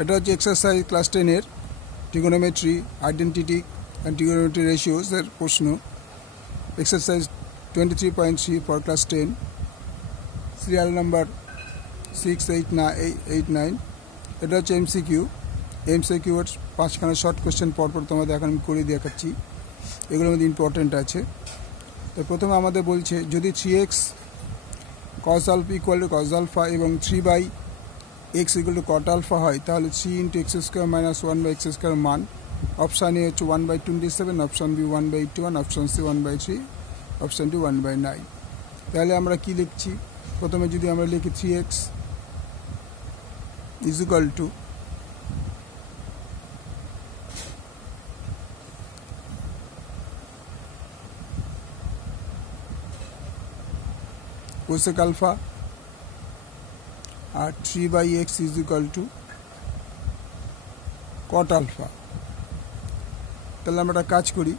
এটা হচ্ছে exercise class 10 এর trigonometry, identity and trigonometry ratios এর প্রশ্ন। Exercise 23.3 for class 10, serial number 689. এটা হচ্ছে এমসিকিউ এর 5খানা শর্ট কোয়েশ্চেন পরপর তোমাদের এখন আমি করে দেখাচ্ছি। এগুলোর মধ্যে ইম্পর্টেন্ট আছে। তো প্রথমে আমাদের বলছে যদি 3x cos alpha equal to cos alpha এবং 3/x equal to cot alpha হয়, তাহলে 3 × x² - 1/x² মান অপশান এ হচ্ছে 1/27, option B 1/21, option C 1/3, option D 1/9। তাহলে আমরা কি লিখছি? প্রথমে যদি আমরা লিখি 3x is equal to cosec alpha আর 3/x is equal to cot alpha। তাহলে আমরা একটা কাজ করি,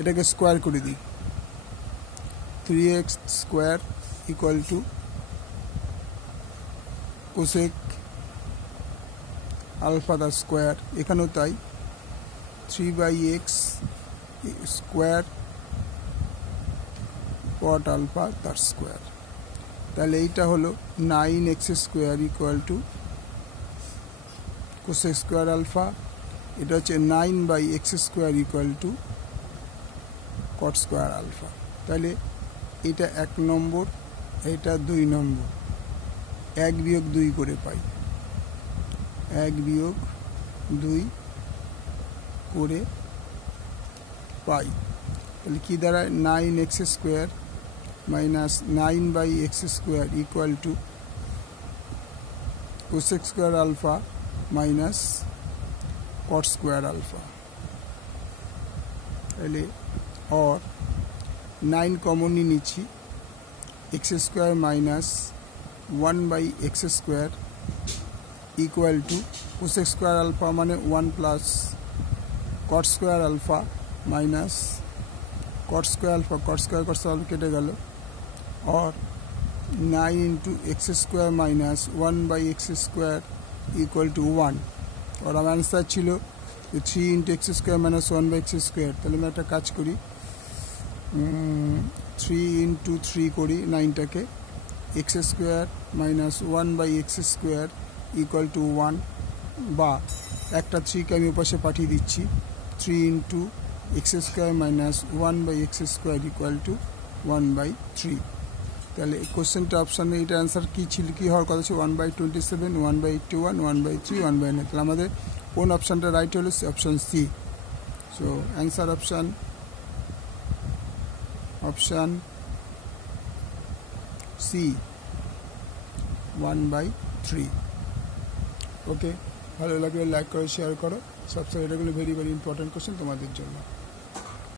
এটাকে স্কোয়ার করে দিই। 3x square equal to cosec alpha the square, এখানেও তাই 3/x স্কোয়ার cot alpha তার স্কোয়ার। তাহলে এইটা হলো 9x square equal to cosec square alpha. এটা হচ্ছে 9/x square equal to cot square alpha. তাহলে এটা 1 নম্বর, এটা 2 নম্বর। 1 - 2 করে পাই, 1 - 2 করে পাই। তাহলে কি দাঁড়ায়? 9x square minus 9/x square equal to cosec square alpha minus cot square alpha. তাহলে और 9 কমন নিয়ে নিচ্ছি, x square minus 1/x square equal to cosec square alpha মানে 1 plus cot square alpha minus cot square alpha. cot square কেটে গেল, और 9 × x square minus 1/x square equal to 1। और আমার অ্যান্সার ছিল 3 × x square minus 1/x square. তাহলে আমি একটা কাজ করি, 3 × 3 করি 9টাকে, x square minus 1/x square equal to 1, বা একটা 3কে আমি ওপাশে পাঠিয়ে দিচ্ছি, 3 × x square minus 1/x square equal two 1/3। তাহলে কোশ্চেনটা অপশানে এটা অ্যান্সার কী ছিল, কী হওয়ার কথা ছিল? 1/27, 1/21, 1/3, 1/9। তাহলে আমাদের কোন অপশানটা রাইট হলো? Option C. So answer option C 1/3। Okay, ভালো লাগলে লাইক করো, শেয়ার করো, সাবস্ক্রাইব। এগুলো ভেরি ভেরি ইম্পর্টেন্ট কোশ্চেন তোমাদের জন্য।